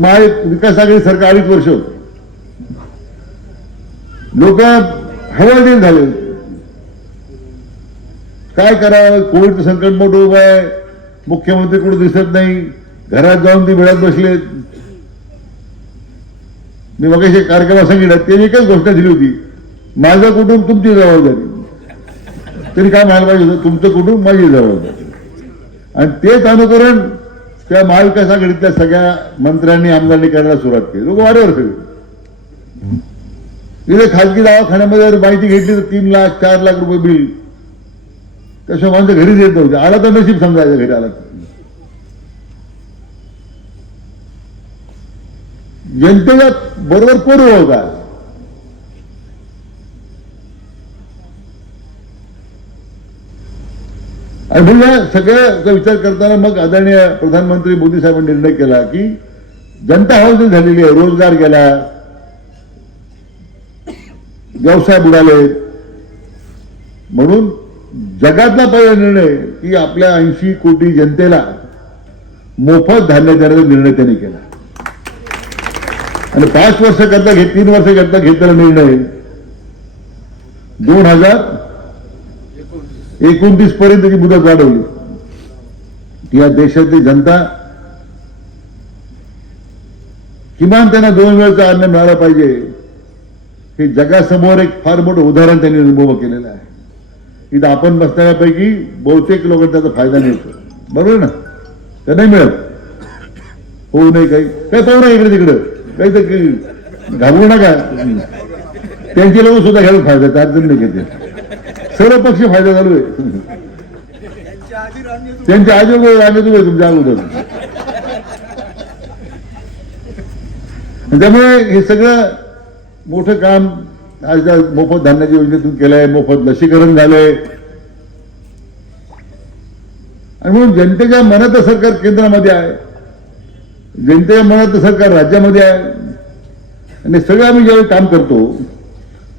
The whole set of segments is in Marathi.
माय विकास आघाडी सरकार अडीच वर्ष होत. लोक हवालदिल झाले काय करावं? कोविडचं संकट मोठं उभं आहे. मुख्यमंत्री कुठं दिसत नाही. घरात जाऊन ती वेळात बसले. मी मग कार्यक्रमात सांगितलं त्यांनी एकच गोष्ट दिली होती. माझं कुटुंब तुमची जबाबदारी. तरी काय म्हणायला पाहिजे होतं? तुमचं कुटुंब माझी जबाबदारी. आणि तेच अनुकरण त्या महाविकास आघाडीतल्या सगळ्या मंत्र्यांनी आमदारांनी करायला सुरुवात केली. लोक वाढेवर सगळे तिथे खाजगी दवाखान्यामध्ये जर माहिती घेतली तर तीन लाख चार लाख रुपये बिल. त्याशिवाय माणसं घरीच येत नव्हते. आला तर नशीब समजायचं घरी आला तर. जनतेला बरोबर कोण होता आणि म्हणून या सगळ्याचा विचार करताना मग आदरणीय प्रधानमंत्री मोदी साहेबांनी निर्णय केला की जनता हवालदिल झालेली आहे रोजगार गेला. व्यवसाय बुडाले. म्हणून जगातला पहिला निर्णय की आपल्या ऐंशी कोटी जनतेला मोफत धान्य देण्याचा निर्णय त्यांनी केला. आणि पाच वर्ष करता घेत तीन वर्ष करता घेतलेला निर्णय दोन हजार एकोणतीस पर्यंतची मुदत वाढवली. या देशातली जनता किमान त्यांना दोन वेळचं अन्न मिळालं पाहिजे. हे जगासमोर एक फार मोठं उदाहरण त्यांनी अनुभव केलेलं आहे. इथं आपण बसणाऱ्यापैकी बहुतेक लोक त्याचा फायदा मिळतो. बरोबर ना? तर नाही मिळत. होऊ नये काही. काय पाहू नये इकडे तिकडं. काही तर काही घाबरू नका. त्यांचे लोक सुद्धा घ्यायला फायदा त्यात अडचण नाही घेते. सर्व पक्ष फायदा चालू आहे त्यांच्या आजोब रांगेत उभे तुमच्या अगोदर. त्यामुळे हे सगळं मोठं काम आज मोफत धान्याच्या योजनेतून केलंय मोफत लसीकरण झालंय. आणि म्हणून जनतेच्या मनात सरकार केंद्रामध्ये आहे. जनतेच्या मनात सरकार राज्यामध्ये आहे. आणि सगळं आम्ही ज्यावेळी काम करतो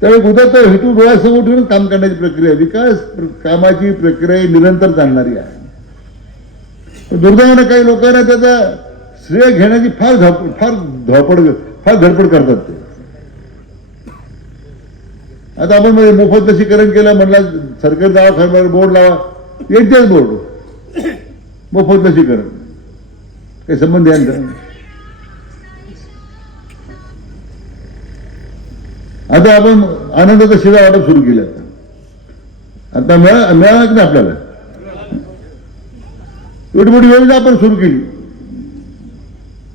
त्यावेळी उद्या हेतू डोळ्यासमोर ठेवून काम करण्याची प्रक्रिया विकास कामाची प्रक्रिया ही निरंतर चालणारी आहे. पण दुर्दैवानं काही लोकांना त्याचा श्रेय घेण्याची फार धाप फार धापड फार धडपड करतात ते. आता आपण म्हणजे मोफत लसीकरण केलं म्हणला सरकारी दवाखान्यावर बोर्ड लावा. यांचेच बोर्ड. मोफत लसीकरण. काही संबंध आहे आता आपण आनंदाचा शिधा वाटप सुरू केलं. आता मिळा मिळाला की नाही आपल्याला? एवढी मोठी योजना आपण सुरू केली.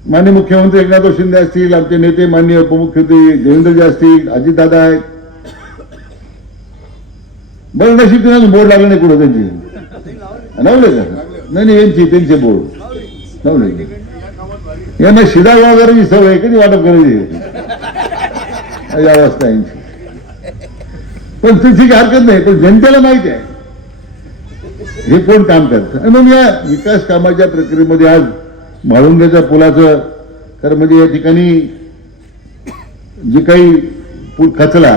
मान्य मुख्यमंत्री एकनाथ शिंदे असतील आमचे नेते मान्य उपमुख्यमंत्री देवेंद्रजी असतील अजितदादा आहेत. बरं नशीब त्यांना बोर्ड लागले नाही कुठं त्यांची. लावले का? नाही नाही यांची त्यांचे बोर्ड. लावले. यांना शिदा वगैरे सवय कधी वाटप करायची अवस्था यांची पण तुझी काही हरकत नाही पण जनतेला माहिती आहे. हे कोण काम करतं? म्हणून मग या विकास कामाच्या प्रक्रियेमध्ये आज म्हाळुंग्याच्या पुलाचं तर म्हणजे या ठिकाणी जे काही पूल खचला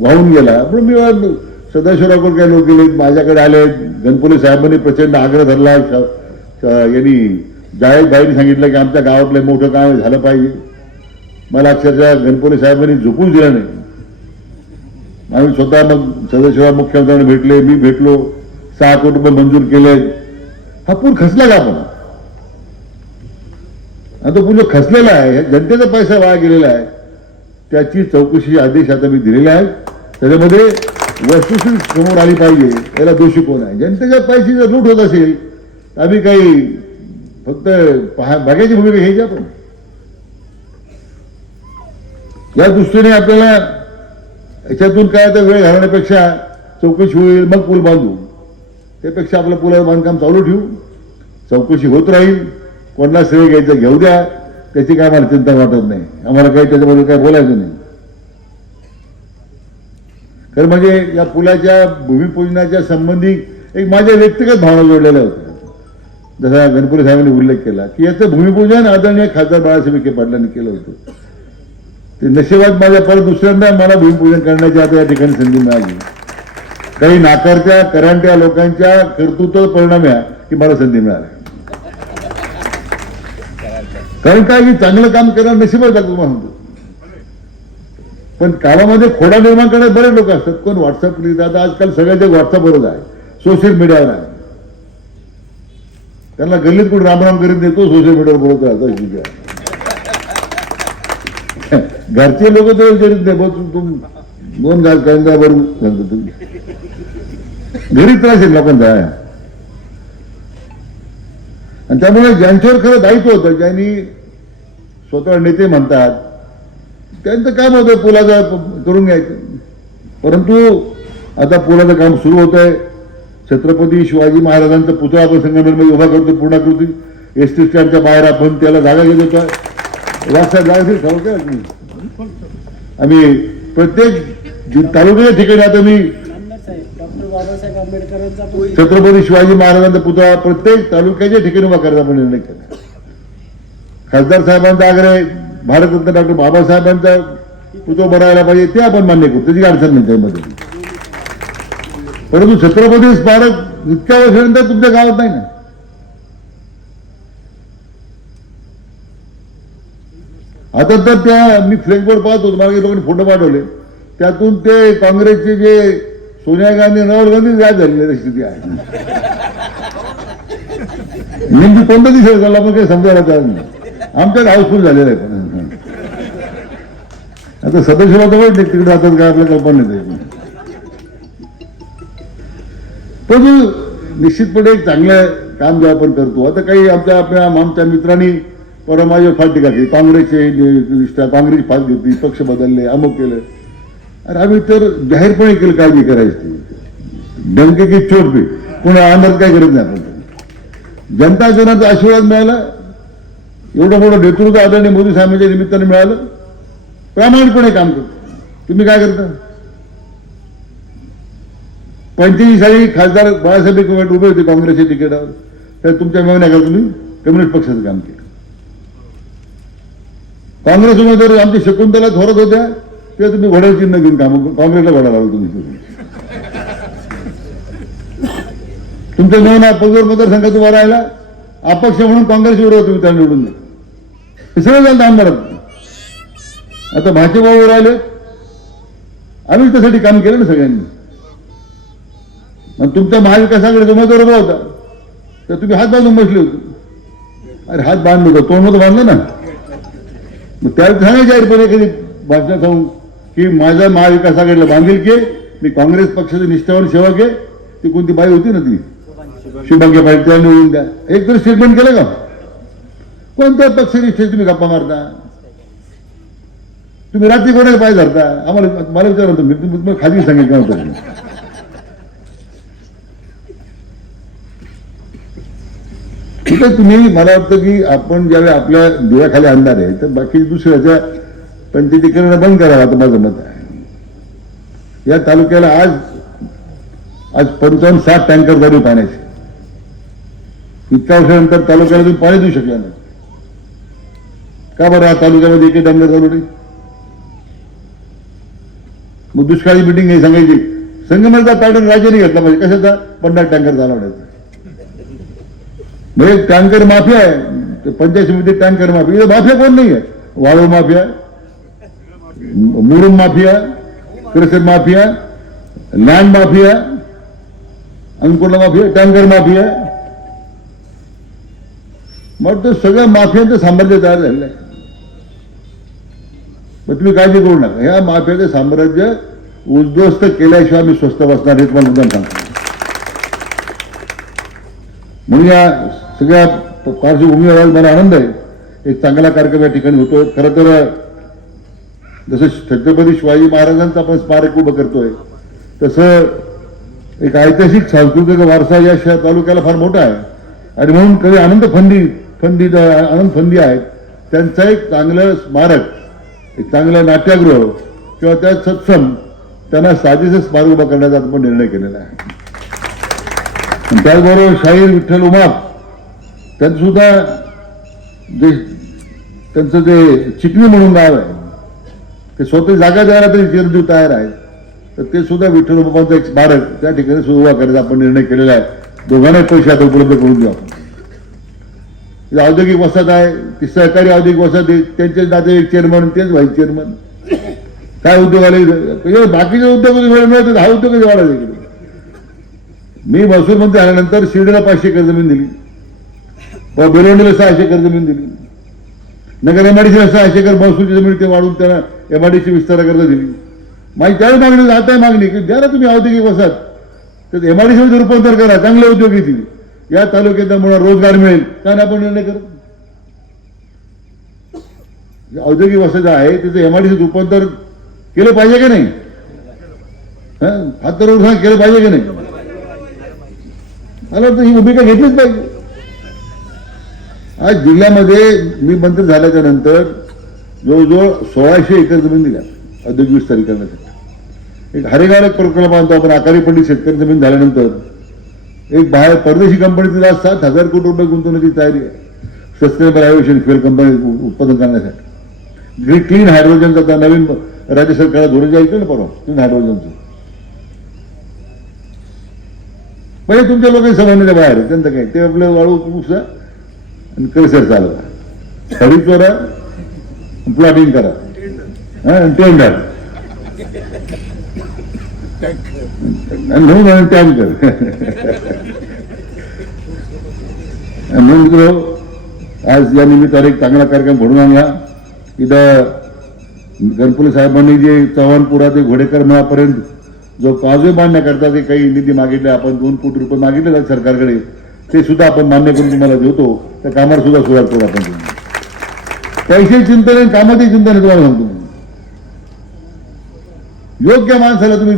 वाहून गेला पण मी वा- सदाशिवरावकर काही लोक गेले माझ्याकडे आले गणपती साहेबांनी प्रचंड आग्रह धरला. यांनी जाहीर बाईने सांगितलं की आमच्या गावातलं मोठं काम झालं पाहिजे. मला अक्षरशः गणपती साहेबांनी झोपून दिला नाही. आम्ही स्वतः मग सदस्य मुख्यमंत्र्यांना भेटले मी भेटलो सहा कोटी रुपये मंजूर केले. हा पूल खचला का आपण आणि तो पूल खचलेला आहे जनतेचा पैसा वाया गेलेला आहे त्याची चौकशी आदेश आता मी दिलेला आहे. त्याच्यामध्ये वस्तुस्थिती समोर आली पाहिजे याला दोषी कोण आहे? जनतेच्या पैसे जर लूट होत असेल तर आम्ही काही फक्त पहा बघायची भूमिका घ्यायची आपण. या दृष्टीने आपल्याला याच्यातून काय आता वेळ घालवण्यापेक्षा चौकशी होईल मग पूल बांधू. त्यापेक्षा आपलं पुलावर बांधकाम चालू ठेवू. चौकशी होत राहील. कोणाला श्रेय घ्यायचं घेऊ द्या. त्याची काय मला चिंता वाटत नाही. आम्हाला काही त्याच्याबद्दल काय बोलायचं नाही. खरं म्हणजे या पुलाच्या भूमिपूजनाच्या संबंधी एक माझ्या व्यक्तिगत भावना जोडलेल्या होत्या. जसा गणपती साहेबांनी उल्लेख केला की याचं भूमिपूजन आदरणीय खासदार बाळासाहेब विखे पाटलांनी केलं होतं. ते नशिबात माझ्या परत दुसऱ्यांदा मला भूमिपूजन करण्याची आता या ठिकाणी संधी मिळाली. काही नाकारत्या करांट्या लोकांच्या कर्तृत्व परिणाम या की मला संधी मिळाली कारण काय की चांगलं काम करणं नशिबात लागतं तुम्हाला पण कामामध्ये खोडा निर्माण करणारे बरेच लोक असतात. कोण व्हॉट्सअप लिहितात आजकाल सगळ्याच्या व्हॉट्सअपवरच आहे. सोशल मीडियावर आहे. त्यांना गल्लीत कोण रामराम करीत देतो सोशल मीडियावर बोलत राहतो. घरचे लोक तर विचारित नाही. बघ तुम दोन घास कांदा बरं घालतो तुम्ही घरी त्रास आहे लोकांचा. आणि त्यामुळे ज्यांच्यावर खरं दायित्व होतं ज्यांनी स्वतः नेते म्हणतात त्यांचं काम होतं पुलाचं करून घ्यायचं. परंतु आता पुलाचं काम सुरू होत आहे छत्रपती शिवाजी महाराजांचा पुतळा आपण संगमनेरमध्ये उभा करतो पूर्णाकृती. एस टी स्टँडच्या बाहेर आपण त्याला जागा घेत होता. वाजता जागा आम्ही प्रत्येक तालुक्याच्या ठिकाणी आता मी छत्रपती शिवाजी महाराजांचा पुतळा प्रत्येक तालुक्याच्या ठिकाणी उभा करायचा आपण निर्णय केला. खासदार साहेबांचा आग्रह भारतरत्न डॉक्टर बाबासाहेबांचा पुतळा बनायला पाहिजे ते आपण मान्य करू त्याची अडचण नाही त्यामध्ये. परंतु छत्रपती स्मारक इतक्या वर्षानंतर तुमच्या गावात नाही ना? आता तर त्या मी फ्लेक्सबोर्ड पाहत होतो. मला लोकांनी फोटो पाठवले. त्यातून ते काँग्रेसचे जे सोनिया गांधी राहुल गांधी व्याज झालेली स्थिती आहे. नेमकी कोणता दिसेल त्याला पण काही समजायला तयार नाही. आमच्यात हाऊसफुल झालेलं आहे. पण आता सदस्य तर तिकडे जातात काय आपल्या कल्पना येते. पण निश्चितपणे एक चांगलं काम जे आपण करतो. आता काही आमच्या आपल्या आमच्या मित्रांनी परवा माझ्यावर फार टीका केली काँग्रेसचे काँग्रेस फाट घेतली पक्ष बदलले अमुक केलं. अरे आम्ही तर जाहीरपणे केलं काळजी करायची. डंके की छोट बी. कोणा अंधारात काय करत नाही आपण? जनता जनाचा आशीर्वाद मिळाला. एवढं मोठं नेतृत्व आदरणीय मोदी साहेबांच्या निमित्ताने मिळालं. प्रामाणिकपणे काम करतो. तुम्ही काय करता? पंच्याऐंशी साली खासदार बाळासाहेब उभे होते काँग्रेसच्या तिकिटावर. तर तुमच्या मेहण्या का तुम्ही कम्युनिस्ट पक्षाचं काम केलं. काँग्रेस उमेदवार आमच्या शकुंतला थोरत होत्या ते तुम्ही घोड्याचं चिन्ह घेऊन काम काँग्रेसला घोडा लावला तुम्ही तुमच्या मेहना पगोर मतदारसंघात उभा राहिला. अपक्ष म्हणून काँग्रेस विरोध तुम्ही त्या निवडून हे सगळं झालं आमदारात. आता भाजपावर राहिले. आम्ही त्यासाठी काम केलं ना सगळ्यांनी. मग तुमच्या महाविकासाकडे उमेदवार उभा होता. तर तुम्ही हात बांधून बसले होते. अरे हात बांधलं होतं तोंड नव्हतं बांधलं ना. मग त्यावेळी सांगा जाहीरपणे कधी भाषणात सांगून की माझा महाविकासाकडला बांधील की मी काँग्रेस पक्षाची निष्ठावान सेवक आहे ती कोणती बाई होती ना ती? शुभाग्य बाई त्या निवडून द्या. एक तरी स्टेटमेंट केलं का? कोणत्या पक्षनिष्ठे तुम्ही गप्पा मारता? तुम्ही रात्री कोणाला पाय धरता? आम्हाला मला विचारा मी तुम्ही खाली सांगेल का होतं? ठीक आहे तुम्ही मला वाटतं की आपण ज्यावेळी आपल्या डोळ्याखाली आणणार आहे तर बाकी दुसऱ्याच्या पंचायती करणं बंद करावं आता माझं मत आहे. या तालुक्याला आज आज पंचावन्न सात टँकर झाले पाण्याचे इतक्या वर्षानंतर तालुक्याला तुम्ही पाणी देऊ शकला नाही. का बरं या तालुक्यामध्ये एकही टँकर चालू नाही? मग दुष्काळी मिटिंग नाही सांगायची संगमरचा पॅटर्न राज्याने घेतला पाहिजे कशाचा? पन्नास टँकर चालवण्याचा. म्हणजे टँकर माफिया आहे ते पंचायत समिती टँकर माफिया इथं माफिया कोण नाही आहे वाळू माफिया मुरुम mafia crusher mafia land mafia अंकुला mafia tanker mafia मग तो सगळ्या माफियांचं साम्राज्य तयार झालेलं आहे. मग तुम्ही काळजी करू नका. ह्या माफियाचं साम्राज्य उद्ध्वस्त केल्याशिवाय मी स्वस्त बसणार हे तुम्हाला सांगतो. म्हणून या सगळ्या प- पार्श्वभूमीवर आज मला आनंद आहे. एक चांगला कार्यक्रम या ठिकाणी होतोय. खरं तर जसं छत्रपती शिवाजी महाराजांचा आपण स्मारक उभं करतोय तसं एक ऐतिहासिक सांस्कृतिक वारसा या शहर तालुक्याला फार मोठा आहे. आणि म्हणून कवी आनंद फंदी फंदी आनंद फंदी आहेत. त्यांचं एक चांगलं स्मारक एक चांगलं नाट्यगृह किंवा त्या सत्सम त्यांना साजेसं स्मारक उभं करण्याचा आपण निर्णय केलेला आहे. त्याचबरोबर शाहीर विठ्ठल उमाप त्यांचं सुद्धा जे त्यांचं जे चिकणी म्हणून गाव आहे ते स्वतः जागा द्यायला तरी चिरंजीव तयार आहे तर ते सुद्धा विठ्ठल बाबांचं एक स्मारक त्या ठिकाणी सुरू उभा करायचा आपण निर्णय केलेला आहे. दोघांनाही पैसे आता उपलब्ध करून द्या आपण. औद्योगिक वसाहत आहे ती सहकारी औद्योगिक वसाहत आहे त्यांचे नातेवाईक चेअरमन तेच व्हाईस चेअरमन काय उद्योग आले बाकीचे उद्योग वेळ मिळतात हा उद्योग वाढायचा मी महसूल मंत्री आल्यानंतर शिर्डीला पाचशे एकर जमीन दिली. व बेलवंडीला सहाशे एकर जमीन दिली. नगर एमआयडीसीला सहाशे एकर महसूलची जमीन ते वाढून त्यांना एमआयडीसी विस्ताराकरता दिली. माझी त्यावेळी मागणी आता आहे मागणी की द्या ना तुम्ही औद्योगिक वसात तर एमआयडीसीमध्ये रूपांतर करा चांगले उद्योग येतील. या तालुक्यात मुळात रोजगार मिळेल त्याने आपण निर्णय करत औद्योगिक वसाहत आहे त्याचं एमआयडीसी रूपांतर केलं पाहिजे की नाही? हा? हात तर केलं पाहिजे की नाही? मला ही भूमिका घेतलीच पाहिजे. आज जिल्ह्यामध्ये मी मंत्री झाल्याच्यानंतर जवळजवळ सोळाशे एकर जमीन दिल्या औद्योगिक विस्तारीकरणासाठी. एक हरेगाव प्रकल्प आणतो आपण आकारी पंडित शेतकरी जमीन झाल्यानंतर. एक बाहेर परदेशी कंपनीतील आज सात हजार कोटी रुपये गुंतवणुकीची तयारी आहे. सस्टेनेबल हायवेशन फ्युएल कंपनी उत्पादन करण्यासाठी. ग्री क्लीन हायड्रोजनचं आता नवीन राज्य सरकारला धोरण ऐकलं ना परवा. क्लीन हायड्रोजनचं पहिले तुमच्या लोकांनी समजण्याच्या बाहेर त्यांचं काय? ते आपलं वाळू उपसा आणि कल्चर चालवा. खडी करा प्लॉटिंग करा. टेंडर आणि म्हणून टँकर म्हणून आज या निमित्ताने एक चांगला कार्यक्रम घडून आणला. इथं गणपती साहेबांनी जे चव्हाणपुरा ते घोडेकर मळापर्यंत जो काजू बांधण्याकरता करता ते काही निधी मागितले आपण दोन कोटी रुपये मागितले सरकारकडे. ते सुद्धा आपण मान्य करून तुम्हाला देतो. त्या कामावर सुद्धा सुरुवात करू आपण पैसे चिंता नाही कामातही चिंता नाही तुम्हाला सांगतो योग्य माणसाला तुम्ही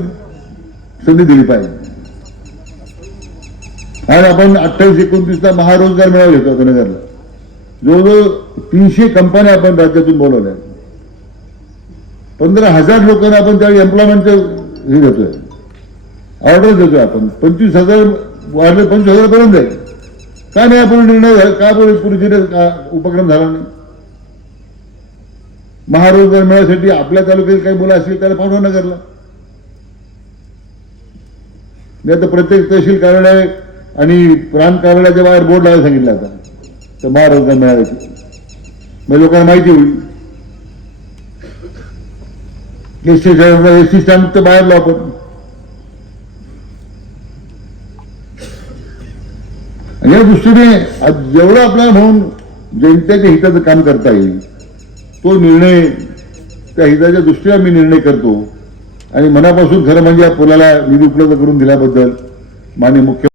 संधी दिली पाहिजे. आज आपण अठ्ठावीस एकोणतीसला महारोजगार मेळावा घेतो आता नगरला. जवळजवळ तीनशे कंपन्या आपण राज्यातून बोलवल्या. पंधरा हजार लोकांना आपण त्यावेळी एम्प्लॉयमेंटचं हे देतोय. ऑर्डर देतोय आपण. पंचवीस हजार वाढले पंचवीस हजार पर्यंत जाईल का नाही आपण निर्णय झाला का पूर्ण जिल्ह्यात उपक्रम झाला नाही महारोजगार मिळण्यासाठी आपल्या तालुक्यात काही मुलं असतील त्याला पाठवा नगरला मी आता प्रत्येक तहसील कार्यालय आणि प्रांत कार्यालयाच्या बाहेर बोर्ड लावायला सांगितलं आता तर महारोजगार मिळाल्याची म्हणजे लोकांना माहिती होईल S T S T stand तर बाहेर लावतो आपण आणि या दृष्टीने आज जेवढं आपल्याला म्हणून जनतेच्या हिताचं काम करता येईल तो निर्णय त्या हिताच्या दृष्टीने मी निर्णय करतो. आणि मनापासून खरं म्हणजे या पुलाला निधी उपलब्ध करून दिल्याबद्दल माननीय मुख्य